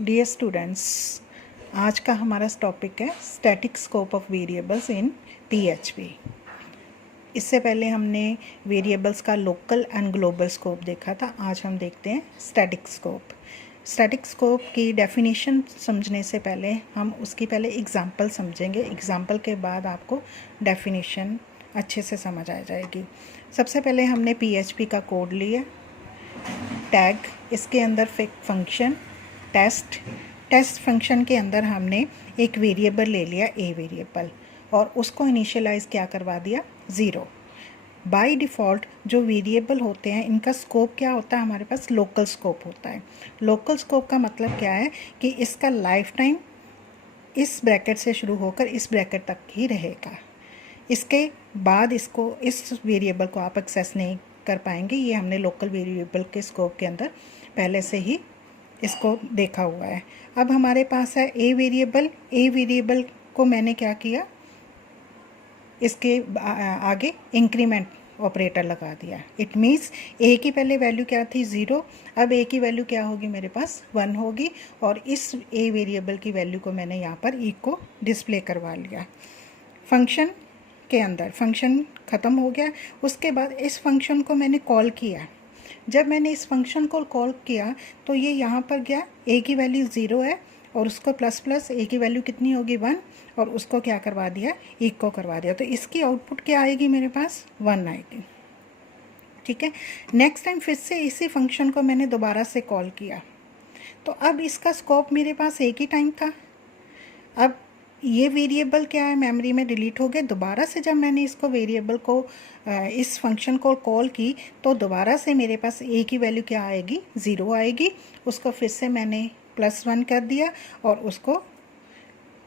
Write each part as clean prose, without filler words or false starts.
Dear students, आज का हमारा टॉपिक है static scope of variables in PHP. इससे पहले हमने वेरिएबल्स का लोकल एंड ग्लोबल स्कोप देखा था। आज हम देखते हैं स्टैटिक स्कोप। स्टैटिक स्कोप की डेफिनेशन समझने से पहले हम उसकी पहले एग्जांपल समझेंगे। एग्जांपल के बाद आपको डेफिनेशन अच्छे से समझ आ जाएगी। सबसे पहले हमने पीएचपी का कोड लिया, टैग, इसके अंदर फंक्शन टेस्ट फंक्शन के अंदर हमने एक वेरिएबल ले लिया ए वेरिएबल और उसको इनिशियलाइज क्या करवा दिया 0। बाय डिफ़ॉल्ट जो वेरिएबल होते हैं इनका स्कोप क्या होता है, हमारे पास लोकल स्कोप होता है। लोकल स्कोप का मतलब क्या है कि इसका लाइफ टाइम इस ब्रैकेट से शुरू होकर इस ब्रैकेट तक ही रहेगा। इसके बाद इस वेरिएबल को आप एक्सेस नहीं कर पाएंगे। ये हमने लोकल वेरिएबल के स्कोप के अंदर पहले से ही इसको देखा हुआ है। अब हमारे पास है ए वेरिएबल को मैंने क्या किया, इसके आगे इंक्रीमेंट ऑपरेटर लगा दिया। इट मीन्स ए की पहले वैल्यू क्या थी 0, अब ए की वैल्यू क्या होगी मेरे पास 1 होगी और इस ए वेरिएबल की वैल्यू को मैंने यहाँ पर ई को डिस्प्ले करवा लिया। फंक्शन के अंदर फंक्शन ख़त्म हो गया। उसके बाद इस फंक्शन को मैंने कॉल किया। जब मैंने इस फंक्शन को कॉल किया तो ये यहाँ पर गया, ए की वैल्यू 0 है और उसको प्लस ए की वैल्यू कितनी होगी 1 और उसको क्या करवा दिया, इको करवा दिया। तो इसकी आउटपुट क्या आएगी मेरे पास 1 आएगी। ठीक है। नेक्स्ट टाइम फिर से इसी फंक्शन को मैंने दोबारा से कॉल किया तो अब इसका स्कोप मेरे पास एक ही टाइम था। अब ये वेरिएबल क्या है, मेमोरी में डिलीट हो गया। दोबारा से जब मैंने इसको वेरिएबल को इस फंक्शन को कॉल की तो दोबारा से मेरे पास ए की वैल्यू क्या आएगी 0 आएगी। उसको फिर से मैंने +1 कर दिया और उसको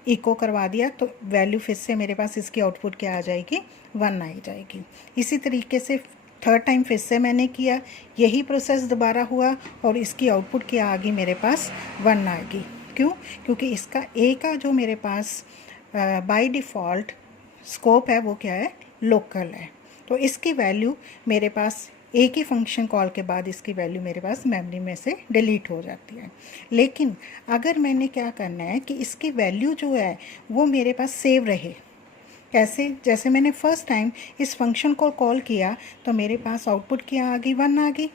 इको करवा दिया तो वैल्यू फिर से मेरे पास इसकी आउटपुट क्या आ जाएगी 1 आ जाएगी। इसी तरीके से थर्ड टाइम फिर से मैंने किया, यही प्रोसेस दोबारा हुआ और इसकी आउटपुट क्या आ गई मेरे पास 1 आएगी। क्यों? क्योंकि इसका ए का जो मेरे पास बाय डिफ़ॉल्ट स्कोप है वो क्या है, लोकल है। तो इसकी वैल्यू मेरे पास ए की फंक्शन कॉल के बाद इसकी वैल्यू मेरे पास मेमोरी में से डिलीट हो जाती है। लेकिन अगर मैंने क्या करना है कि इसकी वैल्यू जो है वो मेरे पास सेव रहे। कैसे? जैसे मैंने फर्स्ट टाइम इस फंक्शन को कॉल किया तो मेरे पास आउटपुट क्या आ गई 1 आ गई।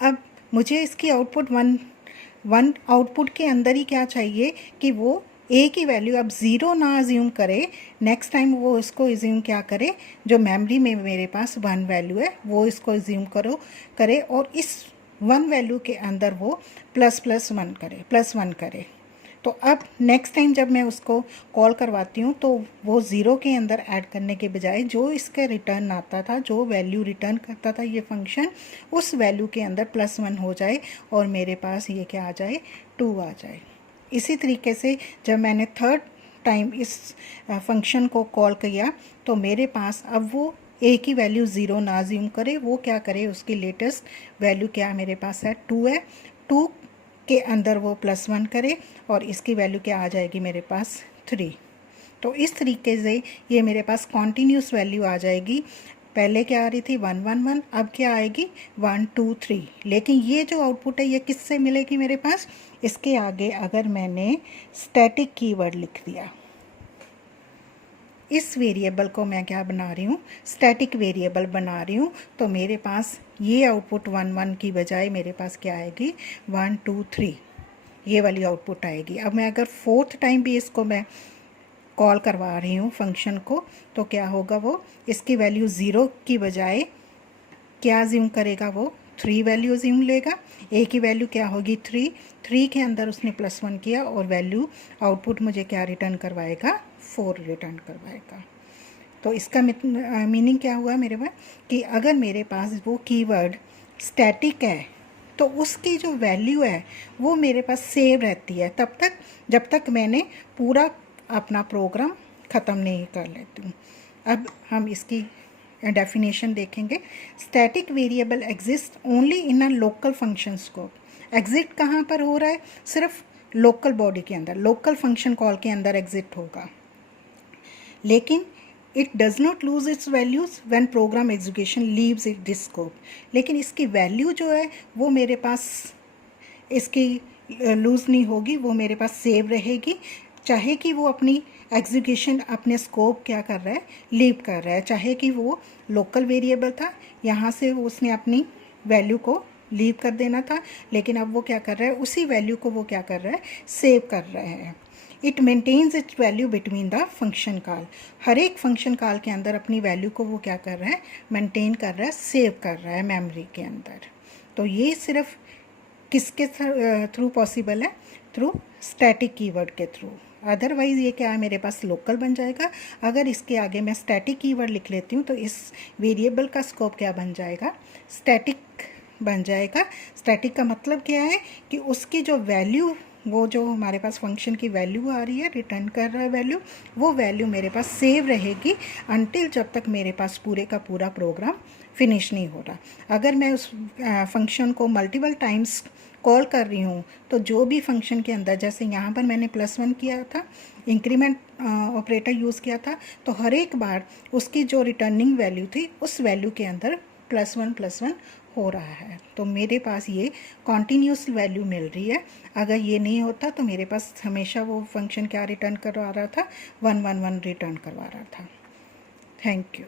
अब मुझे इसकी आउटपुट 1 आउटपुट के अंदर ही क्या चाहिए कि वो ए की वैल्यू अब 0 ना अज्यूम करे, नेक्स्ट टाइम वो इसको अज्यूम क्या करे, जो मेमोरी में मेरे पास 1 वैल्यू है वो इसको अज्यूम करे और इस 1 वैल्यू के अंदर वो +1 करे। तो अब नेक्स्ट टाइम जब मैं उसको कॉल करवाती हूँ तो वो 0 के अंदर ऐड करने के बजाय जो इसका रिटर्न आता था, जो वैल्यू रिटर्न करता था ये फंक्शन, उस वैल्यू के अंदर +1 हो जाए और मेरे पास ये क्या आ जाए 2 आ जाए। इसी तरीके से जब मैंने थर्ड टाइम इस फंक्शन को कॉल किया तो मेरे पास अब वो ए की वैल्यू 0 ना अज्यूम करे, वो क्या करे, उसकी लेटेस्ट वैल्यू क्या मेरे पास है 2 है, 2 के अंदर वो +1 करे और इसकी वैल्यू क्या आ जाएगी मेरे पास 3। तो इस तरीके से ये मेरे पास कॉन्टीन्यूस वैल्यू आ जाएगी। पहले क्या आ रही थी 1 1 1, अब क्या आएगी 1 2 3। लेकिन ये जो आउटपुट है ये किससे मिलेगी मेरे पास, इसके आगे अगर मैंने स्टैटिक कीवर्ड लिख दिया, इस वेरिएबल को मैं क्या बना रही हूँ, स्टैटिक वेरिएबल बना रही हूँ, तो मेरे पास ये आउटपुट 1 1 की बजाय मेरे पास क्या आएगी 1 2 3, ये वाली आउटपुट आएगी। अब मैं अगर फोर्थ टाइम भी इसको मैं कॉल करवा रही हूँ फंक्शन को तो क्या होगा, वो इसकी वैल्यू 0 की बजाय क्या अज्यूम करेगा, वो 3 वैल्यू अज्यूम लेगा। ए की वैल्यू क्या होगी 3 के अंदर उसने +1 किया और वैल्यू आउटपुट मुझे क्या रिटर्न करवाएगा 4 रिटर्न करवाएगा। तो इसका मीनिंग क्या हुआ मेरे पास कि अगर मेरे पास वो कीवर्ड स्टैटिक है तो उसकी जो वैल्यू है वो मेरे पास सेव रहती है तब तक जब तक मैंने पूरा अपना प्रोग्राम ख़त्म नहीं कर लेती हूँ। अब हम इसकी डेफिनेशन देखेंगे। Static variable exist only in a local function scope. Exit कहाँ पर हो रहा है, सिर्फ लोकल बॉडी के अंदर, लोकल फंक्शन कॉल के अंदर एग्जिट होगा। लेकिन it does not lose its values when program execution leaves it this scope. लेकिन इसकी वैल्यू जो है वो मेरे पास इसकी लूज़ नहीं होगी, वो मेरे पास सेव रहेगी। चाहे कि वो अपनी एग्जीक्यूशन, अपने स्कोप क्या कर रहा है, लीव कर रहा है। चाहे कि वो लोकल वेरिएबल था, यहाँ से उसने अपनी वैल्यू को लीव कर देना था, लेकिन अब वो क्या कर रहा है, उसी वैल्यू को वो क्या कर रहा है, सेव कर रहा है। It maintains its value between the function call. हर एक फंक्शन कॉल के अंदर अपनी वैल्यू को वो क्या कर रहा है, मेंटेन कर रहा है, सेव कर रहा है मेमोरी के अंदर। तो ये सिर्फ किसके थ्रू पॉसिबल है, थ्रू स्टैटिक कीवर्ड के थ्रू। अदरवाइज़ ये क्या है, मेरे पास लोकल बन जाएगा। अगर इसके आगे मैं स्टैटिक कीवर्ड लिख लेती हूँ तो इस वेरिएबल का स्कोप क्या बन जाएगा, स्टैटिक बन जाएगा। स्टैटिक का मतलब क्या है कि उसकी जो वैल्यू, वो जो हमारे पास फंक्शन की वैल्यू आ रही है, रिटर्न कर रहा है वैल्यू, वो वैल्यू मेरे पास सेव रहेगी अनटिल जब तक मेरे पास पूरे का पूरा प्रोग्राम फिनिश नहीं हो रहा। अगर मैं उस फंक्शन को मल्टीपल टाइम्स कॉल कर रही हूँ तो जो भी फंक्शन के अंदर, जैसे यहाँ पर मैंने +1 किया था, इंक्रीमेंट ऑपरेटर यूज़ किया था, तो हर एक बार उसकी जो रिटर्निंग वैल्यू थी उस वैल्यू के अंदर +1 हो रहा है। तो मेरे पास ये कॉन्टीन्यूस वैल्यू मिल रही है। अगर ये नहीं होता तो मेरे पास हमेशा वो फंक्शन क्या रिटर्न करवा रहा था, 111 रिटर्न करवा रहा था। Thank you.